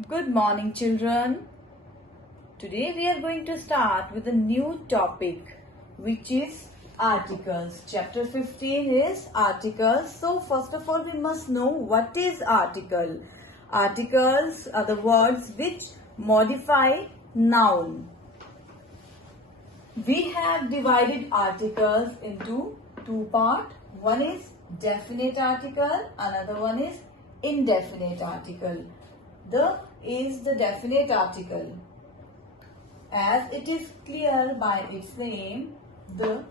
Good morning, children. Today we are going to start with a new topic, which is articles. Chapter 15 is articles. So first of all, we must know what is article. Articles are the words which modify noun. We have divided articles into two parts. One is definite article, another one is indefinite article. The is the definite article. As it is clear by its name, the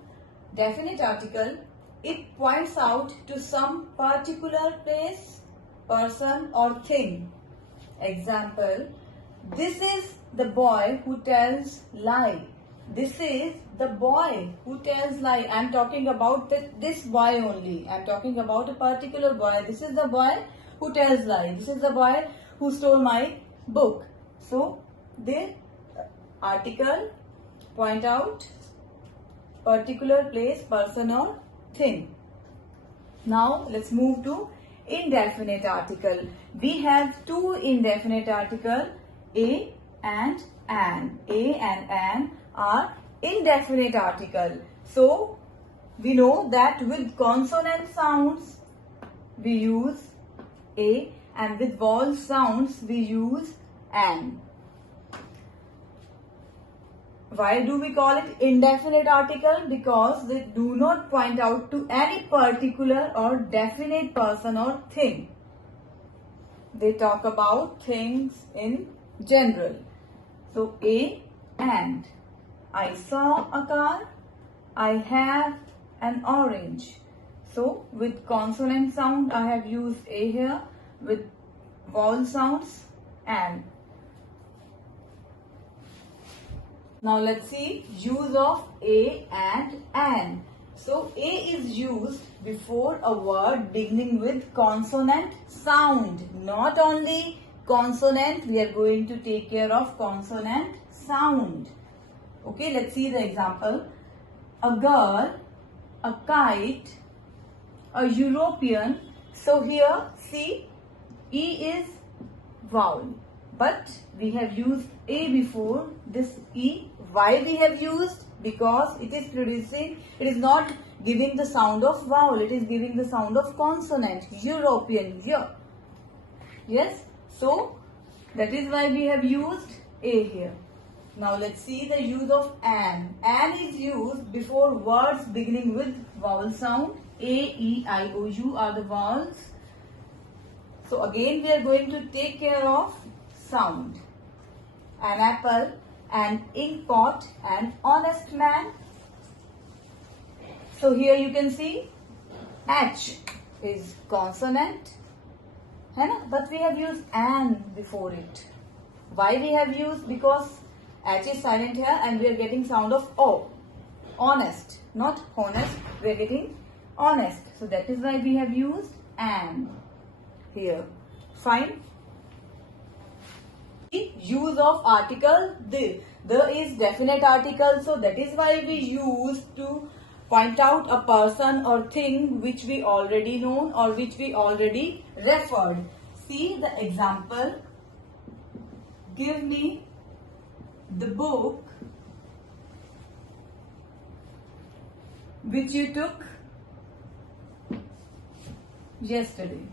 definite article, it points out to some particular place, person or thing. Example, this is the boy who tells lie. This is the boy who tells lie. I am talking about this boy only. I am talking about a particular boy. This is the boy who tells lie. This is the boy who stole my book. So, the article point out particular place, person or thing. Now, let's move to indefinite article. We have two indefinite article, a and an. A and an are indefinite article. So, we know that with consonant sounds, we use a, and with vowel sounds we use an. Why do we call it indefinite article? Because they do not point out to any particular or definite person or thing. They talk about things in general. So a and. I saw a car. I have an orange. So with consonant sound I have used a here. With vowel sounds and. Now let's see use of a and an. So a is used before a word beginning with consonant sound. Not only consonant, we are going to take care of consonant sound. Okay, let's see the example. A girl, a kite, a European. So here see E is vowel, but we have used A before this E. Why we have used? Because it is producing, it is not giving the sound of vowel, it is giving the sound of consonant. European, yeah. Yes, so that is why we have used A here. Now let's see the use of an. An is used before words beginning with vowel sound. A, E, I, O, U are the vowels. So again we are going to take care of sound. An apple, an inkpot, an honest man. So here you can see H is consonant, but we have used an before it. Why we have used? Because H is silent here and we are getting sound of O. Honest, not honest, we are getting honest. So that is why we have used an here. Fine. Use of article the. The is definite article, so that is why we use to point out a person or thing which we already know or which we already referred. See the example. Give me the book which you took yesterday.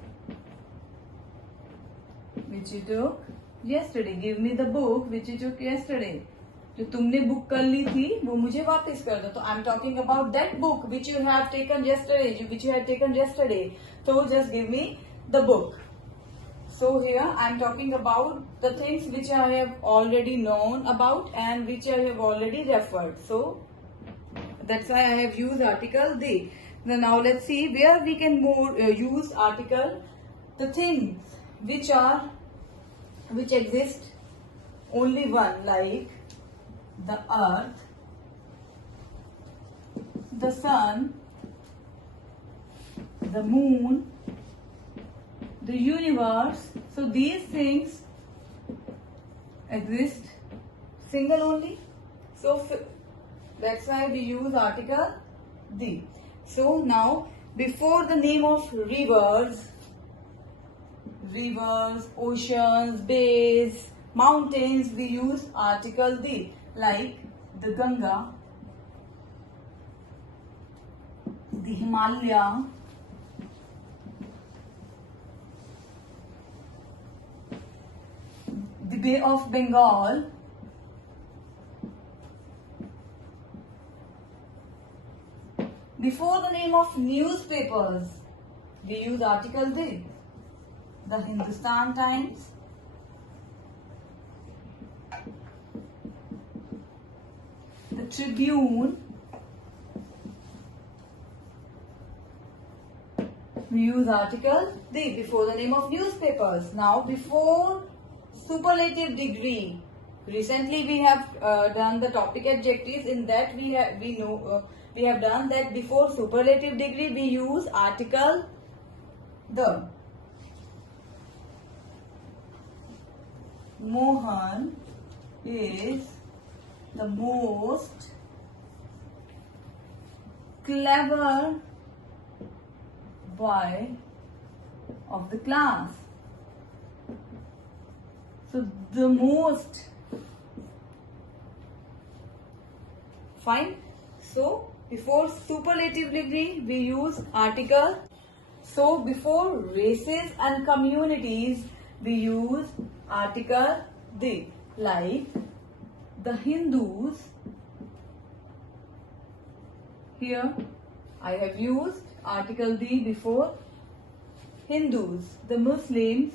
Which you took yesterday. Give me the book which you took yesterday. जो तुमने book कर ली थी वो मुझे वापस कर दो. तो I am talking about that book which you have taken yesterday. Which you had taken yesterday. So just give me the book. So here I am talking about the things which I have already known about and which I have already referred. So that's why I have used article the. Now let's see where we can more use article. The things which exist only one, like the earth, the sun, the moon, the universe. So these things exist single only. So that's why we use article the. So now before the name of rivers, rivers, oceans, bays, mountains, we use article the. Like the Ganga, the Himalaya, the Bay of Bengal, before the name of newspapers, we use article the. The Hindustan Times, the Tribune, we use article the before the name of newspapers. Now before superlative degree, recently we have done the topic adjectives. In that we have done that before superlative degree we use article the. Mohan is the most clever boy of the class. So the most, fine. So before superlative degree we use article. So before races and communities we use article the. Like the Hindus, here I have used article the before Hindus. The Muslims,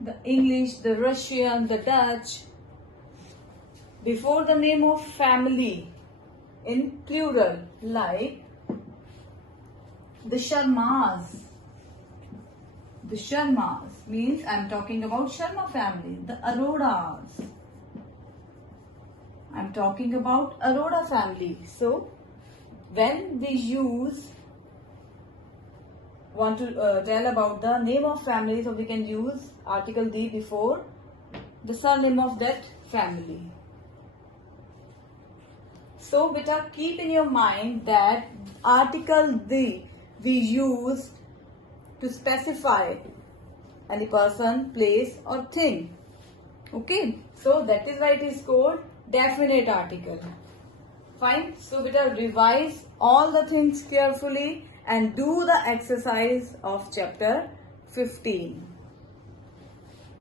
the English, the Russian, the Dutch, before the name of family in plural, like the Sharmas. The Sharmas means I am talking about Sharma family. The Aroras, I am talking about Arora family. So when we want to tell about the name of family, so we can use article the before the surname of that family. So beta, keep in your mind that article the we use to specify any person, place or thing. Okay, so that is why it is called definite article. Fine. So beta, revise all the things carefully and do the exercise of chapter 15.